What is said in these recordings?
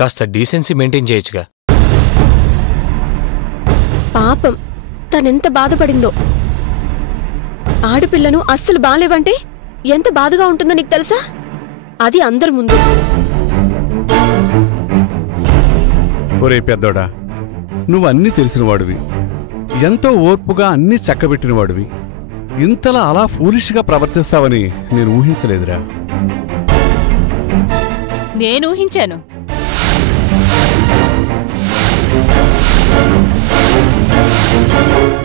కాస్త decency maintain చేయొచ్చుగా. పాపం తనెంత బాధపడిందో. ఆడపిల్లను అస్సలు బాలేవంటే ఎంత బాధగా ఉంటుందో నీకు తెలుసా? అది అందరి ముందు. ఒరే పెద్దోడా, నువ్వు అన్నీ తెలిసినవాడివి, ఎంతో ఓర్పుగా అన్నీ చక్కబెట్టినవాడివి. ఇంతలా అలా ఫూలిష్గా ప్రవర్తిస్తావని నేను ఊహించలేదురా. నేను ఊహించాను.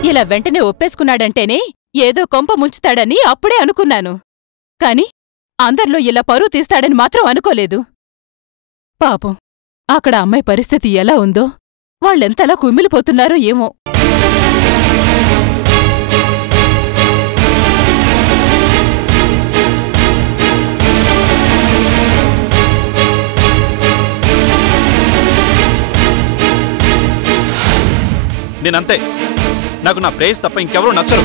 ఇలా వెంటనే ఒప్పేసుకున్నాడంటేనే ఏదో కొంప ముంచుతాడని అప్పుడే అనుకున్నాను. కాని అందర్లో ఇలా పరువు తీస్తాడని మాత్రం అనుకోలేదు. పాపం అక్కడ అమ్మాయి పరిస్థితి ఎలా ఉందో, వాళ్ళెంతలా కుమిలిపోతున్నారో ఏమో. నేనంతే. నాకు నా ప్రేయస్ తప్ప ఇంకెవరూ నచ్చరు.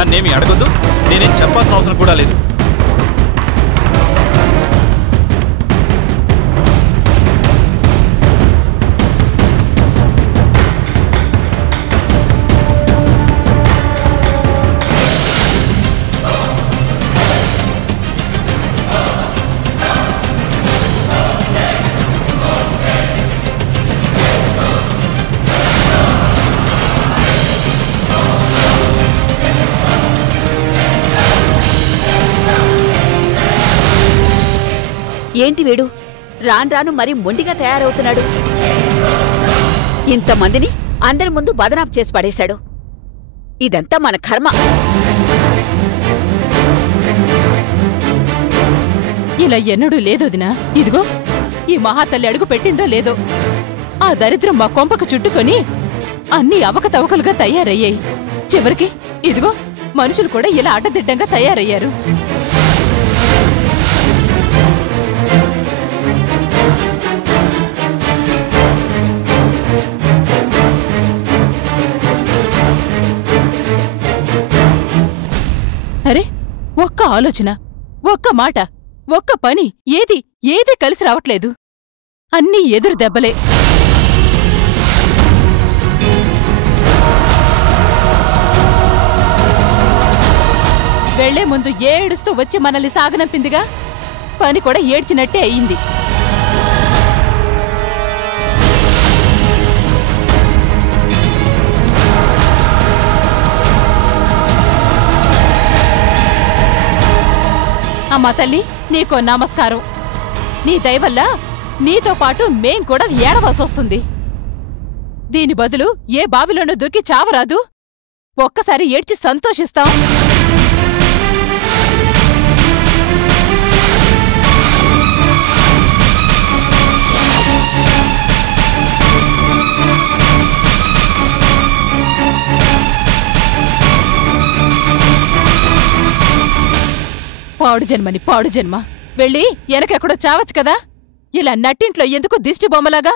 నన్నేమీ అడగొద్దు, నేనేం చెప్పాల్సిన అవసరం కూడా లేదు. ఏంటి వీడు రాను రాను మరి మొండిగా తయారవుతున్నాడు. ఇంతమందిని అందరి ముందు బదనాపు చేసి పడేశాడు. ఇదంతా మన కర్మ. ఇలా ఎన్నడూ లేదోదినా. ఇదిగో ఈ మహాతల్లి అడుగు పెట్టిందో లేదో, ఆ దరిద్రం మా కొంపకు చుట్టుకొని అన్నీ అవకతవకలుగా తయారయ్యాయి. చివరికి ఇదిగో మనుషులు కూడా ఇలా అడ్డదిడ్డంగా తయారయ్యారు. అరే, ఒక్క ఆలోచన, ఒక్క మాట, ఒక్క పని ఏదీ కలిసి రావట్లేదు. అన్నీ ఎదురు దెబ్బలే. వెళ్లే ముందు ఏడుస్తూ వచ్చి మనల్ని సాగనంపిందిగా, పని కూడా ఏడ్చినట్టే అయింది. అమ్మా తల్లి, నీకో నమస్కారం. నీ దయవల్ల నీతో పాటు మేం కూడా ఏడవలసొస్తుంది. దీని బదులు ఏ బావిలోనూ దూకి చావరాదు. ఒక్కసారి ఏడ్చి సంతోషిస్తాం. పాడు జన్మని పాడు జన్మ. వెళ్ళి వెనకెక్కడో చావచ్చు కదా. ఇలా నట్టింట్లో ఎందుకు దిష్టి బొమ్మలాగా?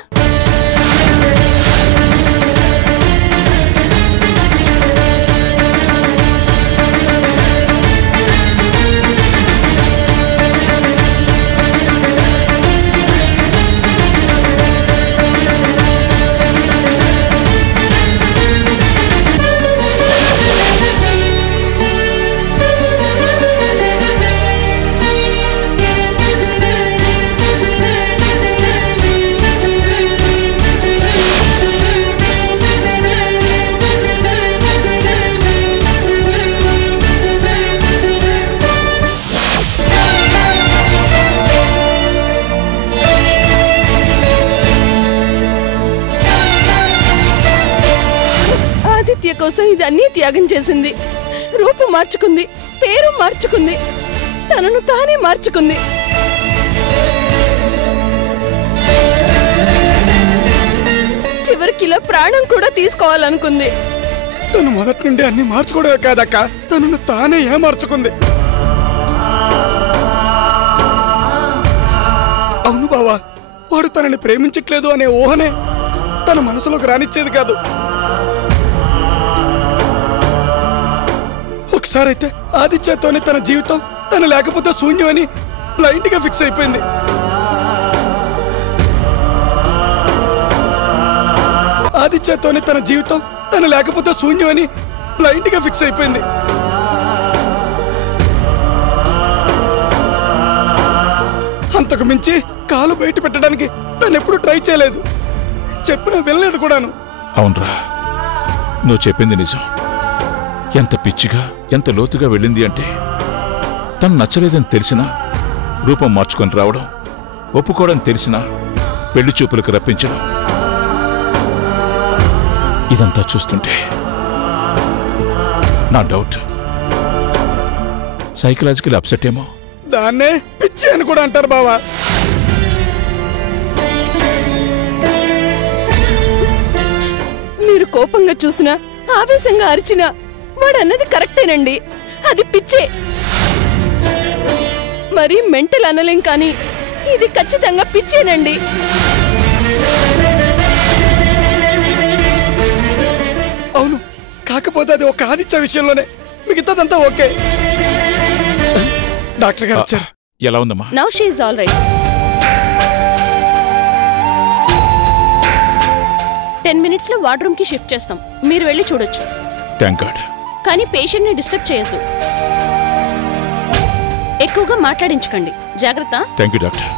కోసం ఇదన్నీ త్యాగం చేసింది. రూపు మార్చుకుంది, పేరు మార్చుకుంది, తనను తానే మార్చుకుంది. చివరికి ఇలా ప్రాణం కూడా తీసుకోవాలనుకుంది. తను మొదటి నుండి అన్ని మార్చుకోవడమే కాదక్క, తనను తానే ఏమార్చుకుంది. అవును బావా, వాడు తనని ప్రేమించట్లేదు అనే ఊహనే తన మనసులోకి రానిచ్చేది కాదు. ఒకసారైతే ఆదిత్యతోనే తన జీవితం, తను లేకపోతే శూన్యం అని బ్లైండ్ గా ఫిక్స్ అయిపోయింది. ఆదిత్యతోనే తన జీవితం తను లేకపోతే శూన్యం అని బ్లైండ్ గా ఫిక్స్ అయిపోయింది. అంతకు మించి కాలు బయట పెట్టడానికి తను ఎప్పుడు ట్రై చేయలేదు, చెప్పినా వెళ్ళలేదు కూడాను. అవునరా, నువ్వు చెప్పింది నిజం. ఎంత పిచ్చిగా ఎంత లోతుగా వెళ్ళింది అంటే తను నచ్చలేదని తెలిసినా రూపం మార్చుకొని రావడం, ఒప్పుకోవడం తెలిసినా పెళ్లి చూపులకు రప్పించడం, ఇదంతా చూస్తుంటే నా డౌట్ సైకలాజికల్ అప్సెట్ ఏమో. దాన్నే పిచ్చి అని కూడా అంటారు బావా. మీరు కోపంగా చూసినా ఆవేశంగా అరిచినా వాడన్నది కరెక్టేనండి, అది పిచ్చే. మరి మెంటల్ అనలేం కానీ ఇది ఖచ్చితంగా పిచ్చేనండి. అవును, కాకపోతే అది ఒక ఆదిత్య విషయంలోనే, మిగతాదంతా ఓకే. డాక్టర్ గారు వచ్చారు. ఎలా ఉందమ్మా? Now she is all right. 10 minutes లో వార్డ్ కి షిఫ్ట్ చేస్తాం, మీరు వెళ్ళి చూడొచ్చు. Thank God. కానీ పేషెంట్ ని డిస్టర్బ్ చేయొద్దు, ఎక్కువగా మాట్లాడించకండి. జాగ్రత్త. Thank you doctor.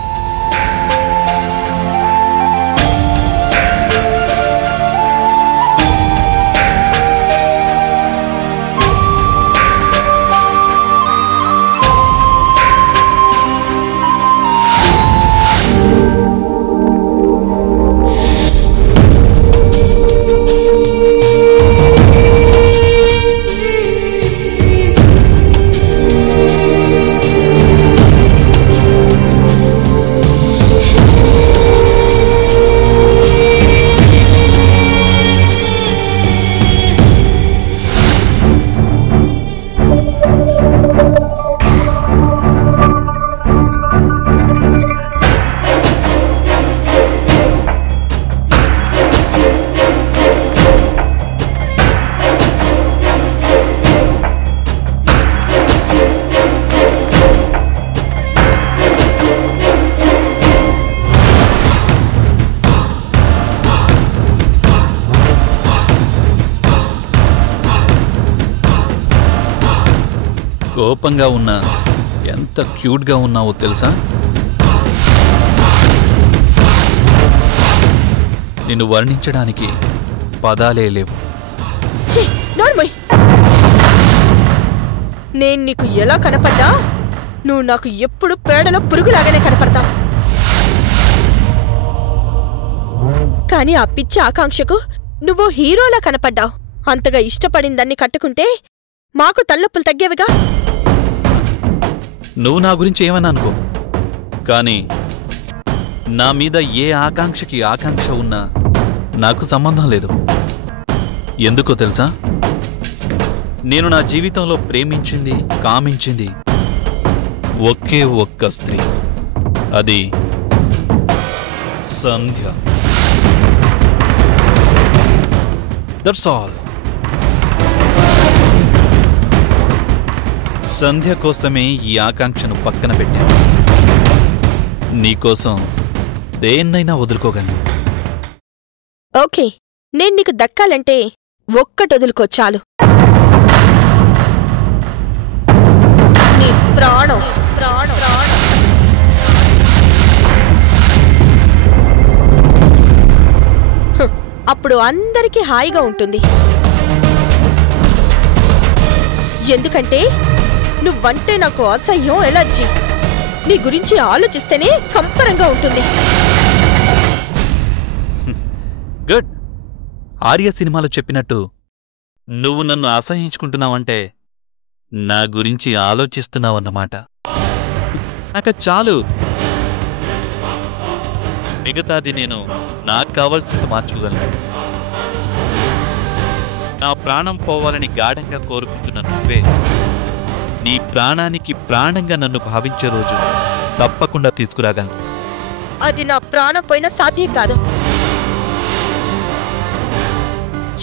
కోపంగా ఉన్నా ఎంత క్యూట్గా ఉన్నావో తెలుసా? నిన్ను వర్ణించడానికి పదాలే లేవు. నేను నీకు ఎలా కనపడ్డా నువ్వు నాకు ఎప్పుడు పేడలో పురుగులాగానే కనపడతావు. కానీ ఆ పిచ్చి ఆకాంక్షకు నువ్వు హీరోలా కనపడ్డావు. అంతగా ఇష్టపడిందాన్ని కట్టుకుంటే మాకు తల్లొప్పులు తగ్గేవిగా. నువ్వు నా గురించి ఏమని అనుకో, కానీ నా మీద ఏ ఆకాంక్షకి ఆకాంక్ష ఉన్నా నాకు సంబంధం లేదు. ఎందుకో తెలుసా? నేను నా జీవితంలో ప్రేమించింది, కామించింది ఒకే ఒక్క స్త్రీ, అది సంధ్య. That's all. సంధ్య కోసమే ఈ ఆకాంక్షను పక్కన పెట్టాను. నీకోసం దేన్నైనా వదులుకోగలను. ఓకే, నేను నీకు దక్కాలంటే ఒక్కటి వదులుకో చాలు. నీ ప్రాణం. అప్పుడు అందరికీ హాయిగా ఉంటుంది. ఎందుకంటే నువ్వంటే నాకు అసహ్యం, ఎలర్జీ. నీ గురించి ఆలోచిస్తేనే కంపరంగా ఉంటుంది. గుడ్. ఆర్య సినిమాలో చెప్పినట్టు నువ్వు నన్ను అసహించుకుంటున్నావంటే నా గురించి ఆలోచిస్తున్నావన్నమాట. నాకు చాలు. మిగతాది నేను నాకు కావలసినంత మార్చుకోగలను. నా ప్రాణం పోవాలని గాఢంగా కోరుకుంటున్న నువ్వే నీ ప్రాణానికి ప్రాణంగా నన్ను భావించే రోజు తప్పకుండా తీసుకురాగలను. అది నా ప్రాణం పోయినా సాధ్యం కాదు.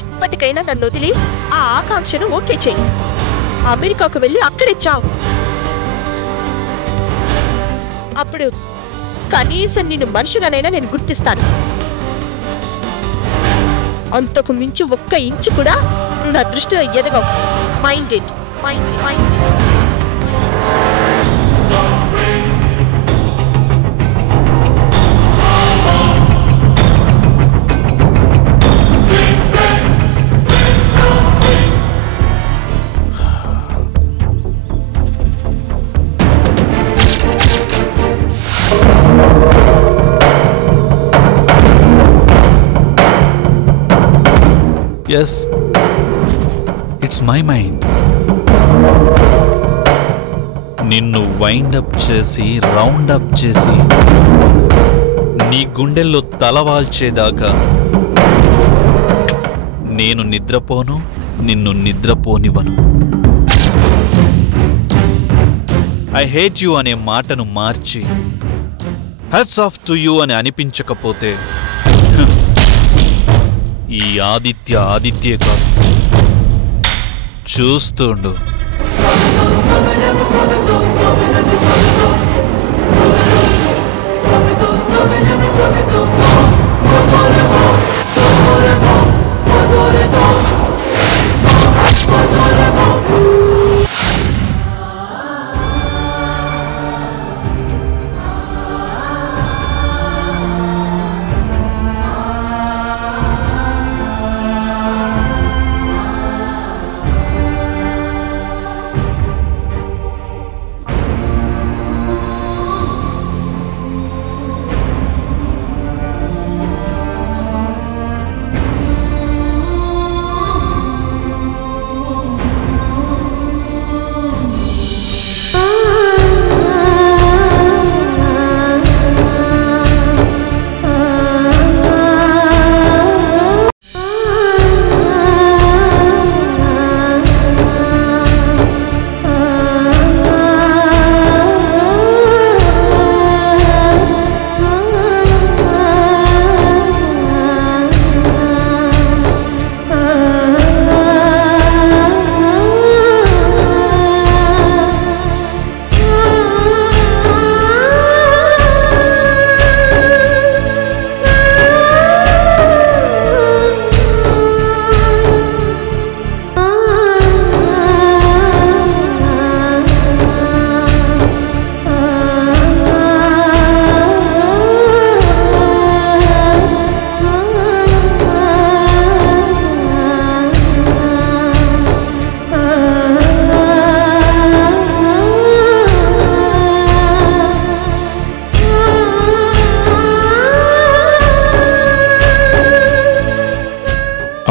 ఇప్పటికైనా నన్ను వదిలి ఆ ఆకాంక్షను ఓకే చెయ్యి. అమెరికాకు వెళ్ళి అక్కడే చావు. అప్పుడు కనీసం నిన్ను మనుషులనైనా నేను గుర్తిస్తాను. అంతకు మించి ఒక్క ఇంచు కూడా నా దృష్టిలో ఎదగవు. Mind it. Yes, it's my mind. నిన్ను వైండప్ చేసి రౌండప్ చేసి నీ గుండెల్లో తలవాల్చేదాకా నేను నిద్రపోను, నిన్ను నిద్రపోనివ్వను. ఐ హేట్ యు అనే మాటను మార్చి హెడ్స్ ఆఫ్ టు యు అని అనిపించకపోతే ఈ ఆదిత్యే కాదు, చూస్తుండు.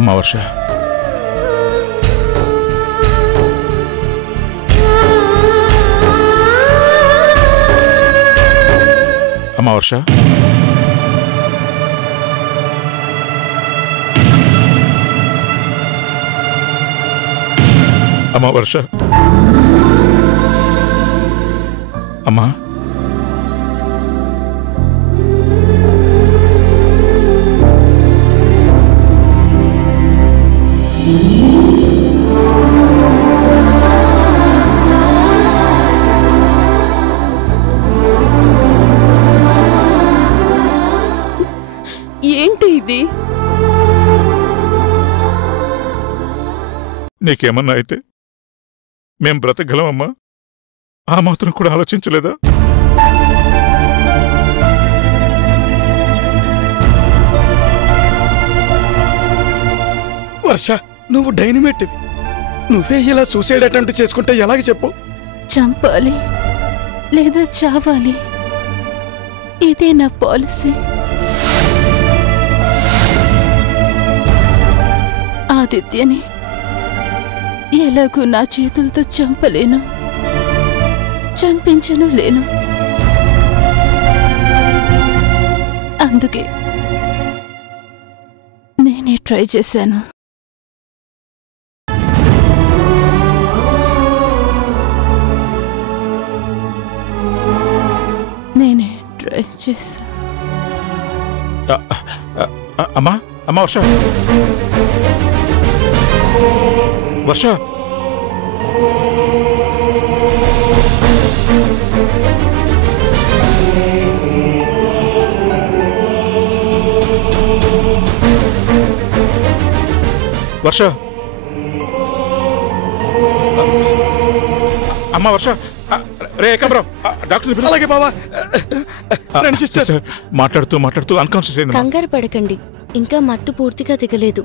అమ్మా వర్ష, అమ్మా వర్ష, అమ్మా వర్ష, అమ్మా ఏంటి ఇది? నీకేమన్నా అయితే మేం బ్రతకగలమమ్మా? ఆ మాత్రం కూడా ఆలోచించలేదా? వర్ష, నువ్వు డైనమేట్వి. నువ్వే ఇలా సూసైడ్ అటెంప్ట్ చేసుకుంటే ఎలాగ చెప్పు? చంపాలి లేదా చావాలి, ఇదే నా పాలసీ. ఆదిత్యని ఎలాగూ నా చేతులతో చంపలేను, చంపించను లేను. అందుకే నేనే ట్రై చేశాను. నేనే ట్రై చేశాను. అమ్మా, అమ్మా వర్ష, వర్ష, వర్ష, అమ్మ వర్ష, రే ఏకాంబరం, డాక్టర్ పిలు. అలాగే బావా. రండి సిస్టర్. సిస్టర్, మాట్లాడుతూ మాట్లాడుతూ అన్కాన్షియస్ అయింది. కంగారు పడకండి, ఇంకా మత్తు పూర్తిగా దిగలేదు.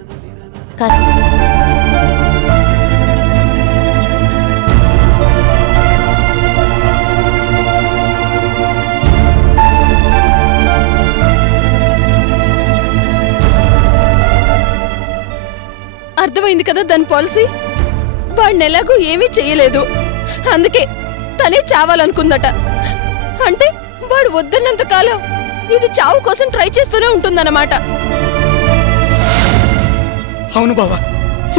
అర్థమైంది కదా దాని పాలసీ. వాడిని ఎలాగూ ఏమీ చెయ్యలేదు, అందుకే తనే చావాలనుకుందట. అంటే వాడు వద్దన్నంత కాలం ఇది చావు కోసం ట్రై చేస్తూనే ఉంటుందన్నమాట. అవును బావా,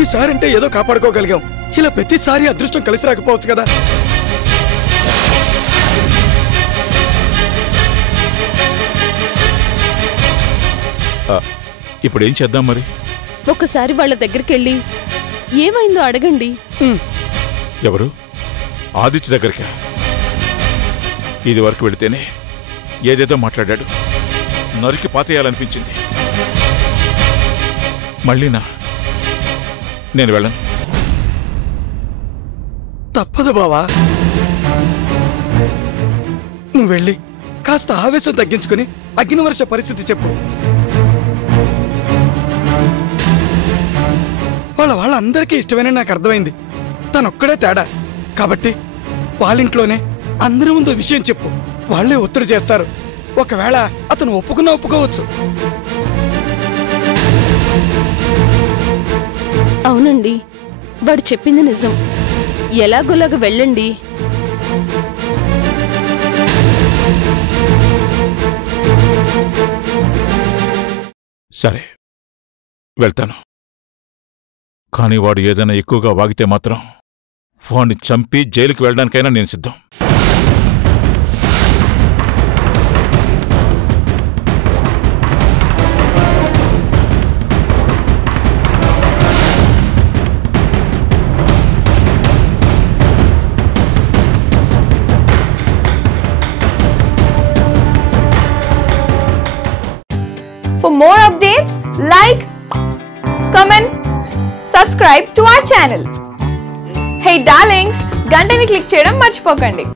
ఈసారి అంటే ఏదో కాపాడుకోగలిగాం. ఇలా ప్రతిసారి అదృష్టం కలిసి రాకపోవచ్చు కదా. ఇప్పుడు ఏం చేద్దాం మరి? ఒకసారి వాళ్ళ దగ్గరికెళ్ళి ఏమైందో అడగండి. ఎవరు? ఆదిత్య దగ్గరికి. ఇది వరకు వెళితేనే ఏదేదో మాట్లాడాడు, నరికి పాతేయాలనిపించింది. మళ్ళీనా? నేను వెళ్ళను. తప్పదు బావా, నువ్వు వెళ్ళి కాస్త ఆవేశం తగ్గించుకుని అగ్నివర్ష పరిస్థితి చెప్పు. వాళ్ళందరికీ ఇష్టమైన నాకు అర్థమైంది. తనొక్కడే తేడా కాబట్టి వాళ్ళింట్లోనే అందరి ముందు విషయం చెప్పు. వాళ్లే ఒత్తిడి చేస్తారు. ఒకవేళ అతను ఒప్పుకున్నా ఒప్పుకోవచ్చు. అవునండి, వాడు చెప్పింది నిజం. ఎలాగోలాగా వెళ్ళండి. సరే, వెళ్తాను. కానీ వాడు ఏదైనా ఎక్కువగా వాగితే మాత్రం వాణ్ణి చంపి జైలుకి వెళ్ళడానికైనా నేను సిద్ధం. For more updates, like, comment, subscribe to our channel. Hey darlings, గంటని click చేయడం మర్చిపోకండి.